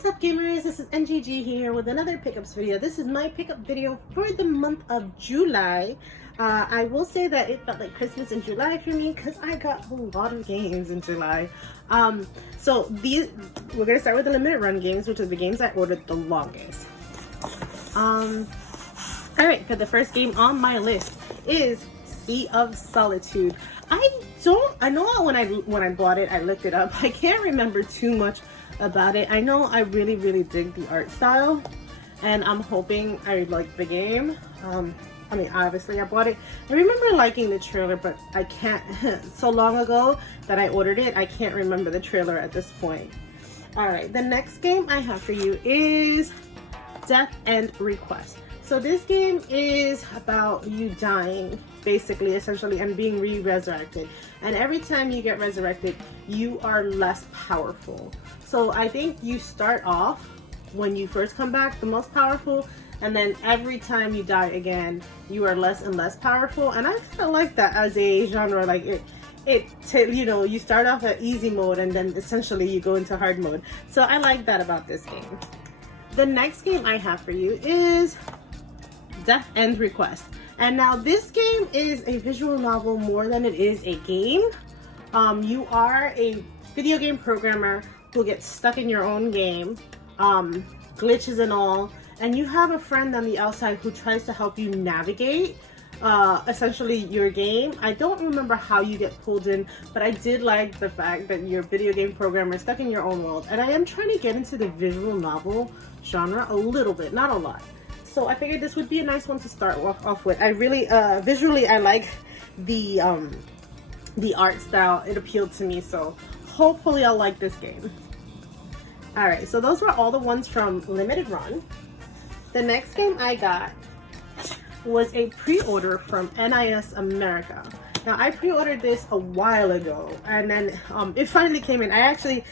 What's up, gamers? This is NGG here with another pickups video. This is my pickup video for the month of July. I will say that it felt like Christmas in July for me because I got a lot of games in July. So we're gonna start with the limited run games, which are the games I ordered the longest. Alright, for the first game on my list is Sea of Solitude. I know when I bought it, I looked it up. I can't remember too much about it. I know I really dig the art style, and I'm hoping I like the game. I mean, obviously I bought it. I remember liking the trailer, but I can't, so long ago that I ordered it, I can't remember the trailer at this point. Alright, the next game I have for you is Death and Request. So this game is about you dying, basically, essentially, and being re-resurrected. And every time you get resurrected, you are less powerful. So I think you start off, when you first come back, the most powerful, and then every time you die again, you are less and less powerful. And I kind of like that as a genre. Like you know, you start off at easy mode, and then essentially you go into hard mode. So I like that about this game. The next game I have for you is Death and Request. And now this game is a visual novel more than it is a game. You are a video game programmer who gets stuck in your own game, glitches and all, and you have a friend on the outside who tries to help you navigate essentially your game. I don't remember how you get pulled in, but I did like the fact that you're a video game programmer stuck in your own world. And I am trying to get into the visual novel genre a little bit, not a lot. So I figured this would be a nice one to start off with. I really, visually, I like the art style. It appealed to me, so hopefully I'll like this game. Alright, so those were all the ones from Limited Run. The next game I got was a pre-order from NIS America. Now, I pre-ordered this a while ago, and then it finally came in. I actually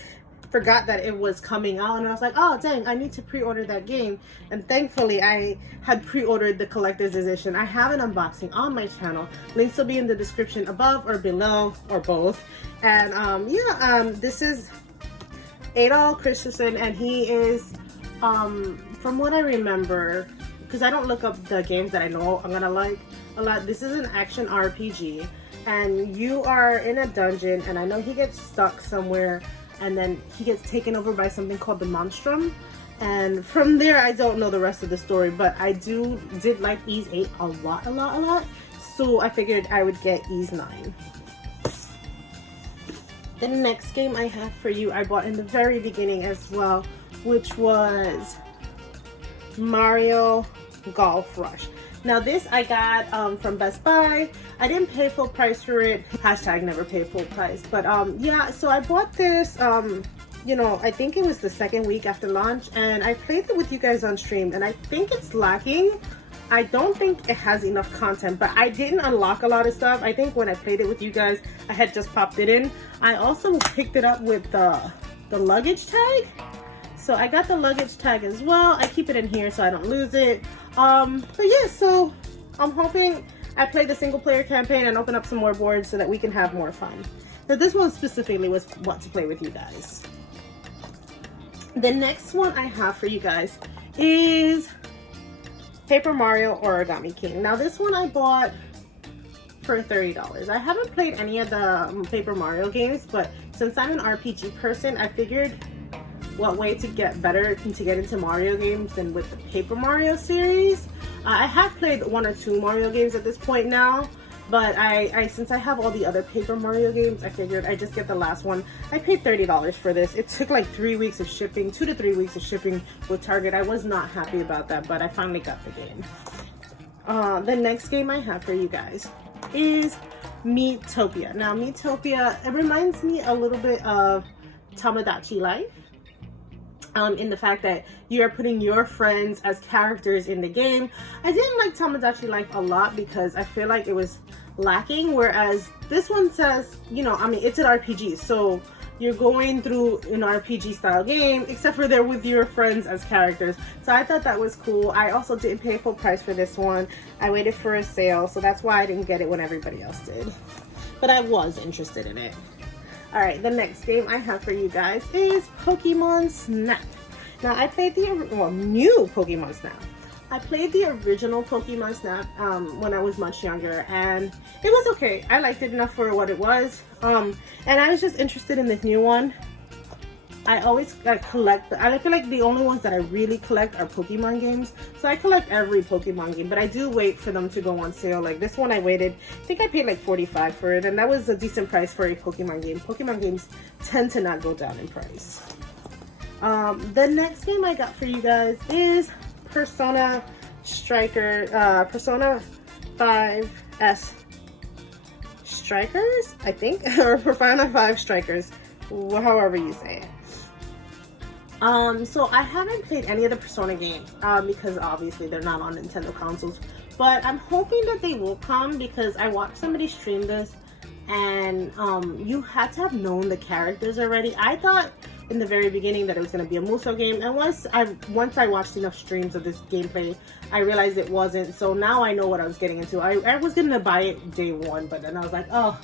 forgot that it was coming out, and I was like, oh dang, I need to pre-order that game. And thankfully I had pre-ordered the collector's edition. I have an unboxing on my channel. Links will be in the description above or below, or both. And this is Adol Christensen, and he is from what I remember, because I don't look up the games that I know I'm gonna like a lot, this is an action RPG, and you are in a dungeon, and I know he gets stuck somewhere, and then he gets taken over by something called the Monstrum. And from there, I don't know the rest of the story, but I did like Ys 8 a lot. So I figured I would get Ys 9. The next game I have for you, I bought in the very beginning as well, which was Mario Golf Rush. Now this I got from Best Buy. I didn't pay full price for it. Hashtag never pay full price. But yeah, so I bought this, you know, I think it was the second week after launch, and I played it with you guys on stream, and I think it's lacking. I don't think it has enough content, but I didn't unlock a lot of stuff. I think when I played it with you guys, I had just popped it in. I also picked it up with the luggage tag. So I got the luggage tag as well. I keep it in here so I don't lose it. But yeah, so I'm hoping I play the single player campaign and open up some more boards so that we can have more fun. But this one specifically was what to play with you guys. The next one I have for you guys is Paper Mario Origami King. Now this one I bought for $30. I haven't played any of the Paper Mario games, but since I'm an RPG person, I figured what way to get better to get into Mario games than with the Paper Mario series. I have played 1 or 2 Mario games at this point now, but since I have all the other Paper Mario games, I figured I just get the last one. I paid $30 for this. It took like 3 weeks of shipping, 2 to 3 weeks of shipping with Target. I was not happy about that, but I finally got the game. The next game I have for you guys is Miitopia. Now Miitopia, it reminds me a little bit of Tomodachi Life. In the fact that you are putting your friends as characters in the game. I didn't like Tomodachi Life a lot because I feel like it was lacking, whereas this one says, you know, I mean, it's an RPG, so you're going through an RPG style game, except for they're with your friends as characters. So I thought that was cool. I also didn't pay full price for this one. I waited for a sale, so that's why I didn't get it when everybody else did. But I was interested in it. Alright, the next game I have for you guys is Pokemon Snap. Now, I played the new Pokemon Snap. I played the original Pokemon Snap when I was much younger, and it was okay. I liked it enough for what it was. And I was just interested in this new one. I always collect. I feel like the only ones that I really collect are Pokemon games. So I collect every Pokemon game, but I do wait for them to go on sale. Like this one, I waited. I think I paid like $45 for it, and that was a decent price for a Pokemon game. Pokemon games tend to not go down in price. The next game I got for you guys is Persona Persona 5S Strikers, I think, or Persona 5 Strikers, however you say it. So I haven't played any of the Persona games because obviously they're not on Nintendo consoles, but I'm hoping that they will come because I watched somebody stream this, and you had to have known the characters already. I thought in the very beginning that it was going to be a Musou game, and once I watched enough streams of this gameplay, I realized it wasn't. So now I know what I was getting into. I was going to buy it day one, but then I was like, oh,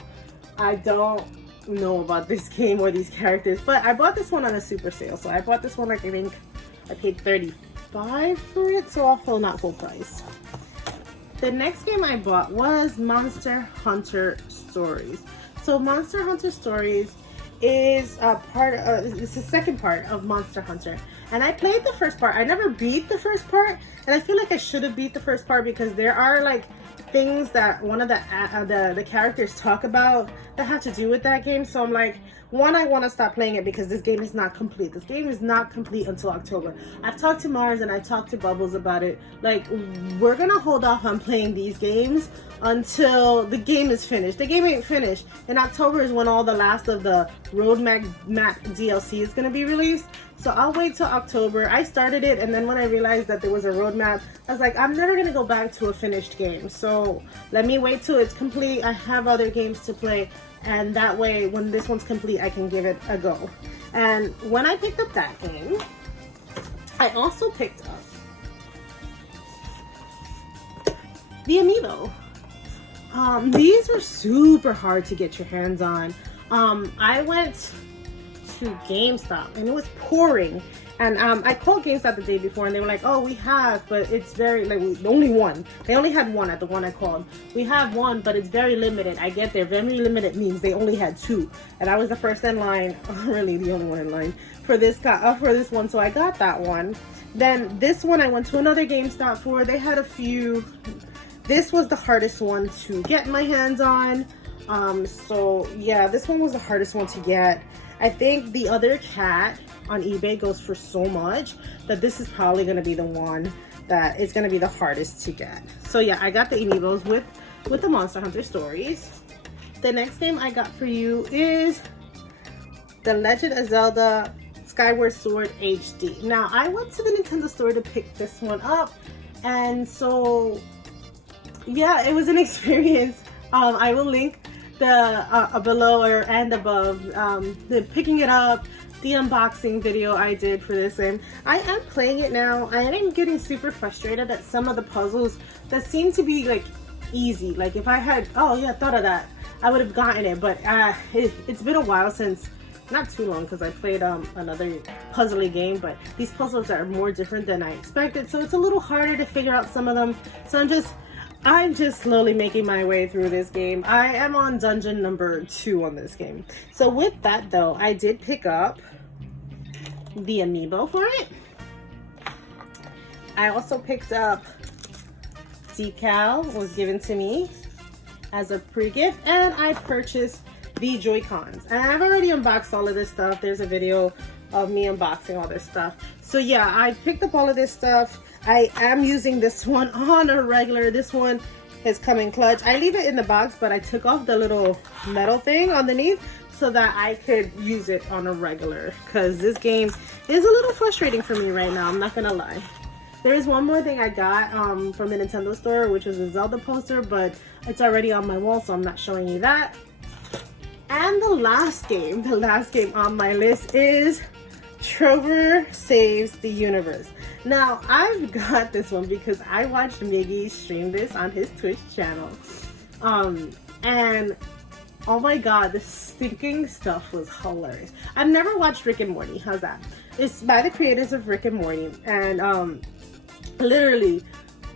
I don't know about this game or these characters. But I bought this one on a super sale, so I bought this one, like, I think I paid $35 for it, so also not full price. The next game I bought was Monster Hunter Stories. So Monster Hunter Stories is a part of, it's the second part of Monster Hunter, and I played the first part. I never beat the first part, and I feel like I should have beat the first part because there are like things that one of the characters talk about that have to do with that game. So I'm like, one, I want to stop playing it because this game is not complete. This game is not complete until October. I've talked to Mars and I talked to Bubbles about it. Like, we're gonna hold off on playing these games until the game is finished. The game ain't finished. In October is when all the last of the roadmap DLC is gonna be released. So I'll wait till October. I started it, and then when I realized that there was a roadmap, I was like, I'm never gonna go back to a finished game. So let me wait till it's complete. I have other games to play, and that way when this one's complete, I can give it a go. And when I picked up that game, I also picked up the Amiibo. These are super hard to get your hands on. I went to GameStop and it was pouring, and I called GameStop the day before and they were like, oh, we have, but it's very, like, only one. They only had one at the one I called. We have one, but it's very limited. I get there, very limited means they only had two, and I was the first in line, really the only one in line for this one, so I got that one. Then this one I went to another GameStop for. They had a few. This was the hardest one to get my hands on. So yeah, this one was the hardest one to get. I think the other cat on eBay goes for so much that this is probably going to be the one that is going to be the hardest to get. So yeah, I got the Amiibos with the Monster Hunter Stories. The next game I got for you is the Legend of Zelda Skyward Sword HD. Now, I went to the Nintendo store to pick this one up, and so yeah, it was an experience. I will link the below and above the picking it up, the unboxing video I did for this, and I am playing it now. I am getting super frustrated at some of the puzzles that seem to be like easy. Like if I had, oh yeah, thought of that, I would have gotten it, but it's been a while since, not too long, because I played another puzzly game, but these puzzles are more different than I expected, so it's a little harder to figure out some of them. So I'm just slowly making my way through this game. I am on dungeon number 2 on this game. So with that though, I did pick up the Amiibo for it. I also picked up decal, was given to me as a pre-gift, and I purchased the Joy-Cons. And I've already unboxed all of this stuff. There's a video of me unboxing all this stuff. So yeah, I picked up all of this stuff. I am using this one on a regular. This one is coming clutch. I leave it in the box, but I took off the little metal thing underneath so that I could use it on a regular, because this game is a little frustrating for me right now, I'm not gonna lie. There is one more thing I got from the Nintendo store, which was a Zelda poster, but it's already on my wall, so I'm not showing you that. And the last game on my list is Trover Saves the Universe. Now, I've got this one because I watched Miggy stream this on his Twitch channel. And Oh my god, the stinking stuff was hilarious. I've never watched Rick and Morty. How's that? It's by the creators of Rick and Morty, and literally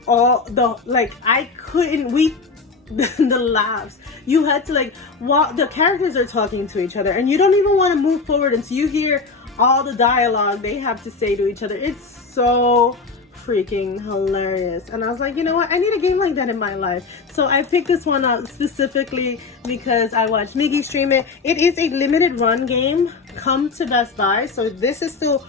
all the like I couldn't we the laughs. You had to like while the characters are talking to each other and you don't even want to move forward until you hear all the dialogue they have to say to each other. It's so freaking hilarious. And I was like, you know what, I need a game like that in my life. So I picked this one up specifically because I watched Miggy stream it. It is a limited run game. Come to Best Buy. So this is still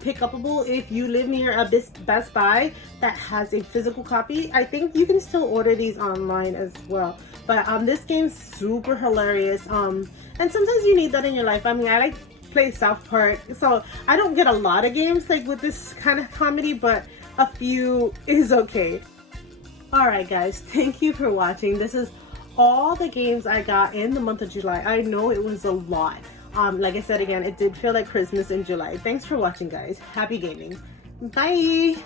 pick upable if you live near a Best Buy that has a physical copy. I think you can still order these online as well. But this game's super hilarious. And sometimes you need that in your life. I mean, I like play South Park, so I don't get a lot of games like with this kind of comedy, but a few is okay. Alright guys, thank you for watching. This is all the games I got in the month of July. I know it was a lot. Like I said again, it did feel like Christmas in July. Thanks for watching guys. Happy gaming. Bye!